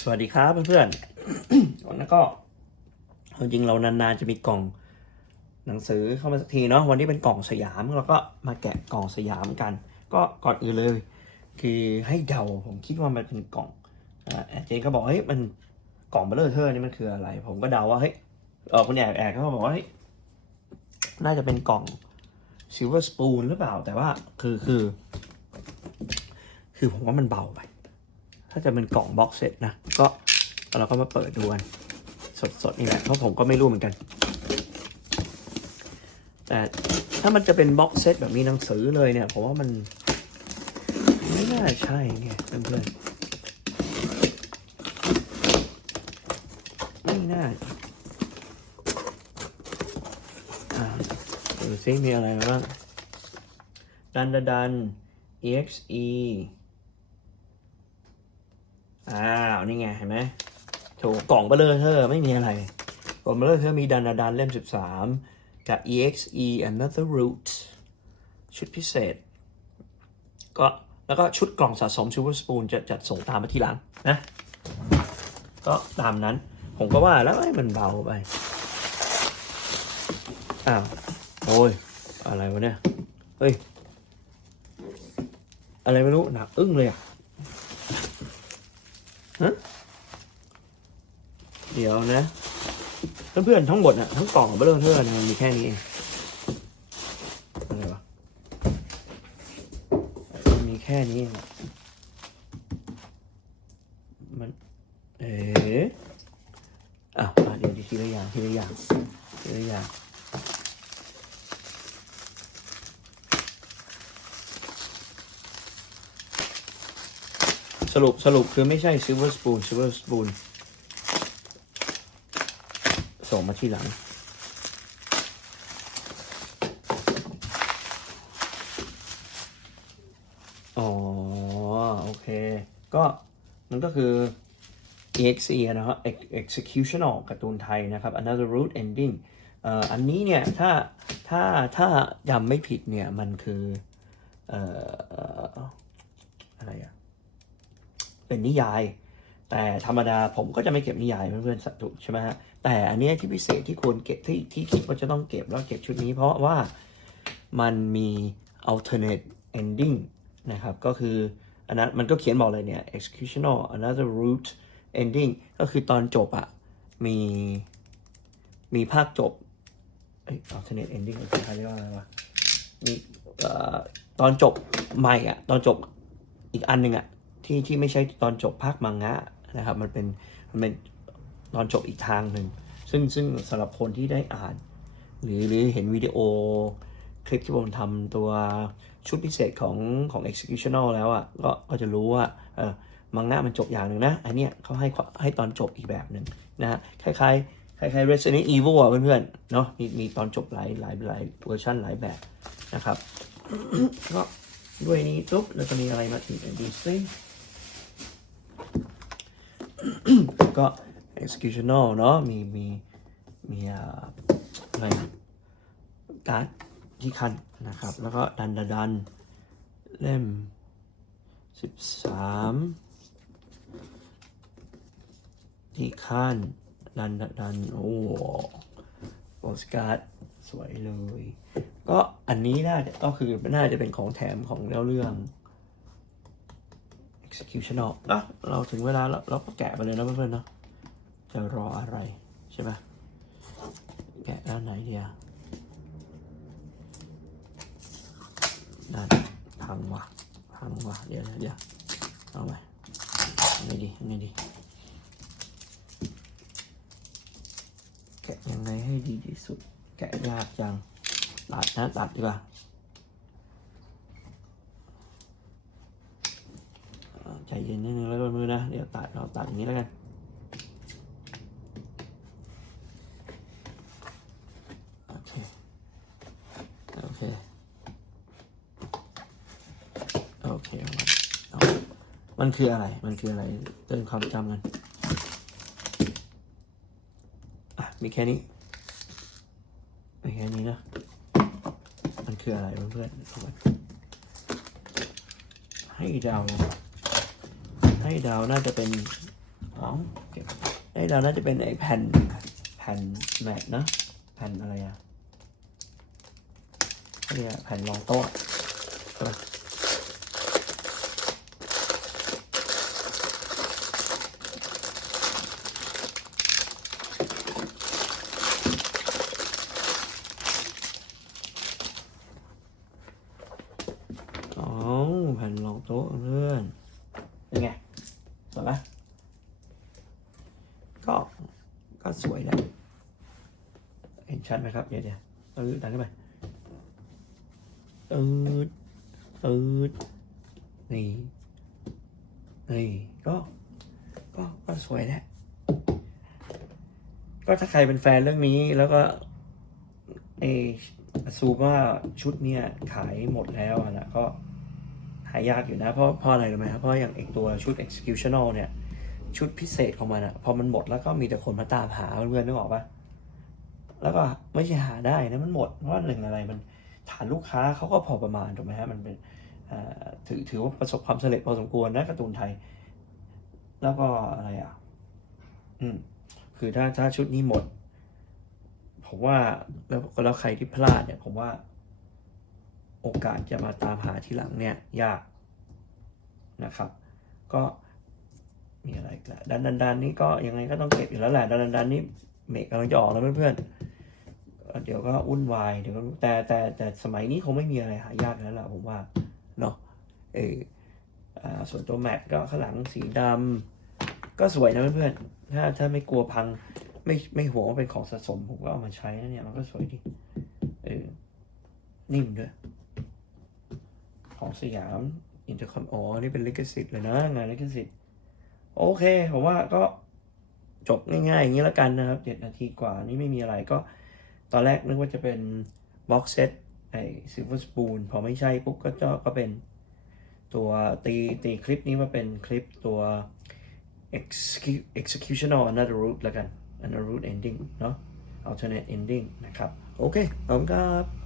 สวัสดีครับเพื่อนๆวันนี้ก็จริงเรานานๆจะมีกล่องหนังสือเข้ามาสักทีเนาะวันนี้เป็นกล่องสยามเราก็มาแกะกล่องสยามกัน ก็ก่อนอื่นเลย คือให้เดาผมคิดว่ามันเป็นกล่องอาเจนก็บอกเฮ้ยมันกล่องเบลเลอร์เทอร์นี่มันคืออะไร ผมก็เดาว่าเฮ้ยเออคุณแอบแอบเขาบอกว่าเฮ้ยน่าจะเป็นกล่องซิลเวอร์สปูนหรือเปล่า แต่ว่าคือคือ คือผมว่ามันเบาไป ถ้าจะเป็นกล่องบ็อกเซตนะ ก็เราก็มาเปิดดูกันสดๆนี่แหละเพราะผมก็ไม่รู้เหมือนกัน แต่ถ้ามันจะเป็นบ็อกเซตแบบมีหนังสือเลยเนี่ยผมว่ามันไม่น่าใช่เนี่ยเพื่อนๆไม่น่าอ่าดูซิมีอะไรบ้างดันดันดัน exe อ้าวนี่ไงเห็นไหมถูกกล่องเบลเลอร์เธอไม่มีอะไร กล่องเบลเลอร์เธอมีดันดันเล่ม 13 กับ exe another route ชุดพิเศษ ก็แล้วก็ชุดกล่องสะสม Silver Spoon จะจัดส่งตามมาทีหลังนะ ก็ตามนั้น ผมก็ว่าแล้วไอ้มันเบาไป อ้าว โอ้ย อะไรวะเนี่ย เฮ้ย อะไรไม่รู้ หนักอึ้งเลยอะ เดี๋ยวนะเพื่อนๆทั้งหมดอะทั้งกล่องเบลเลอร์เทอร์นะมีแค่นี้เองอะไรวะมีแค่นี้ เอ๋อะอะเดี๋ยวทีละอย่างทีละอย่างทีละอย่าง สรุปสรุปคือไม่ใช่ Silver Spoon Silver Spoon ส่งมาที่หลัง อ๋อ โอเค ก็มันก็คือ exe นะครับ executional การ์ตูนไทยนะครับ another route ending อันนี้เนี่ยถ้าถ้าถ้าจำไม่ผิดเนี่ย มันคืออะไรอะ เป็นนิยาย แต่ธรรมดาผมก็จะไม่เก็บนิยายเพื่อนๆสัตว์ถูกใช่ไหมฮะแต่อันนี้ที่พิเศษที่ควรเก็บที่ที่คิดว่าจะต้องเก็บแล้วเก็บชุดนี้ เพราะว่ามันมี alternate ending นะครับก็คืออันนั้นมันก็เขียนบอกเลยเนี่ย executional another route ending ก็คือตอนจบอะมีมีภาคจบเอ้ย alternate ending ภาษาไทยเรียกว่าอะไรวะมีเอ่อตอนจบใหม่อะตอนจบอีกอันหนึ่งอะ ที่ที่ไม่ใช่ตอนจบภาคมังงะนะครับ มันเป็นมันเป็นตอนจบอีกทางหนึ่ง ซึ่งซึ่งสำหรับคนที่ได้อ่าน หรือหรือเห็นวิดีโอคลิปที่ผมทำตัวชุดพิเศษของของ executional แล้วอะก็ก็จะรู้ว่าเออมังงะมันจบอย่างหนึ่งนะ อันเนี้ยเขาให้ให้ตอนจบอีกแบบหนึ่งนะฮะคล้ายๆคล้ายๆ Resident Evil อะเพื่อนๆเนาะมีมีตอนจบหลายหลายหลายเวอร์ชันหลายแบบนะครับก็ด้วยนี้ปุ๊บแล้วจะมีอะไรมาอีกดูซิ ก็ executional เนาะมีมีมีอะไรการ์ดที่คันนะครับ แล้วก็ดันดันดันเล่มสิบสามที่คันดันดันดันโอ้โปสการ์ดสวยเลย ก็อันนี้น่าจะก็คือน่าจะเป็นของแถมของเล่าเรื่อง executional อะเราถึงเวลาแล้วเราก็แกะไปเลยนะเพื่อนๆเนาะจะรออะไรใช่ไหมแกะด้านไหนเดียด้านพังว่ะพังว่ะเดี๋ยวเดี๋ยวเอาไปยังไงดียังไงดีแกะยังไงให้ดีที่สุด แกะยากจังตัดนะตัดดีกว่า ใจเย็นนิดนึงแล้วก็มือนะ เดี๋ยวตัดเราตัดอย่างนี้แล้วกันโอเคโอเคโอเคมันคืออะไรมันคืออะไรเตือนความจำกันอะมีแค่นี้มีแค่นี้นะมันคืออะไรเพื่อนๆให้เดา ให้เดาน่าจะเป็นอ๋อให้เราน่าจะเป็นไอ้แผ่นแผ่นแมทนะแผ่นอะไรอะเรียกแผ่นรองโต๊ะใช่ปะอ๋อแผ่นรองโต๊ะเพื่อนเป็นไงสวยปะก็ ก็ สวยนะเห็นชัดไหมครับเดี๋ยเดี๋ยวเออดันขึ้นไปตืดตืดนี่นี่ก็ก็ก็สวยแหละก็ถ้าใครเป็นแฟนเรื่องนี้แล้วก็เอซูว่าชุดเนี้ยขายหมดแล้วนะก็หายากอยู่นะ เพราะเพราะอะไรรู้ไหมครับเพราะอย่างไอตัวชุด executional เนี่ย ชุดพิเศษของมันอะพอมันหมดแล้วก็มีแต่คนมาตามหาเพื่อนนึกออกปะแล้วก็ไม่ใช่หาได้นะมันหมดเพราะหนึ่งอะไรมันฐานลูกค้าเขาก็พอประมาณถูกไหมฮะมันเป็นถือถือว่าประสบความสำเร็จพอสมควรนะการ์ตูนไทย แล้วก็อะไรอะ อืม คือถ้าถ้าชุดนี้หมด ผมว่าแล้วแล้วใครที่พลาดเนี่ย ผมว่า โอกาสจะมาตามหาทีหลังเนี่ย ยากนะครับ ก็ มีอะไรกละดันดันดันนี่ก็ยังไงก็ต้องเก็บอยู่แล้วแหละดันดันดันนี่เมกกำลังจะออกแล้วเพื่อนๆเดี๋ยวก็วุ่นวายเดี๋ยวก็แต่แต่แต่สมัยนี้คงไม่มีอะไรหายากแล้วล่ะผมว่าเนาะเออส่วนตัวแม็กก็ข้างหลังสีดำก็สวยนะเพื่อนๆถ้าถ้าไม่กลัวพังไม่ไม่ห่วงว่าเป็นของสะสมผมก็เอามาใช้นะเนี่ยมันก็สวยดีเออนิ่มด้วย ของสยามอินเตอร์คอมอ๋อนี่เป็นลิขสิทธิ์เลยนะ งานลิขสิทธิ์ โอเค ผมว่าก็จบง่ายๆอย่างนี้แล้วกันนะครับเจ็ดนาทีกว่านี่ไม่มีอะไรก็ ตอนแรกนึกว่าจะเป็นบ็อกเซตไอ้ซิลเวอร์สปูนพอไม่ใช่ปุ๊บก็จะก็เป็นตัวตีตีคลิปนี้มาเป็นคลิปตัว execu- executional another route แล้วกัน another route ending เนาะ alternate ending นะครับ โอเคขอบคุณครับ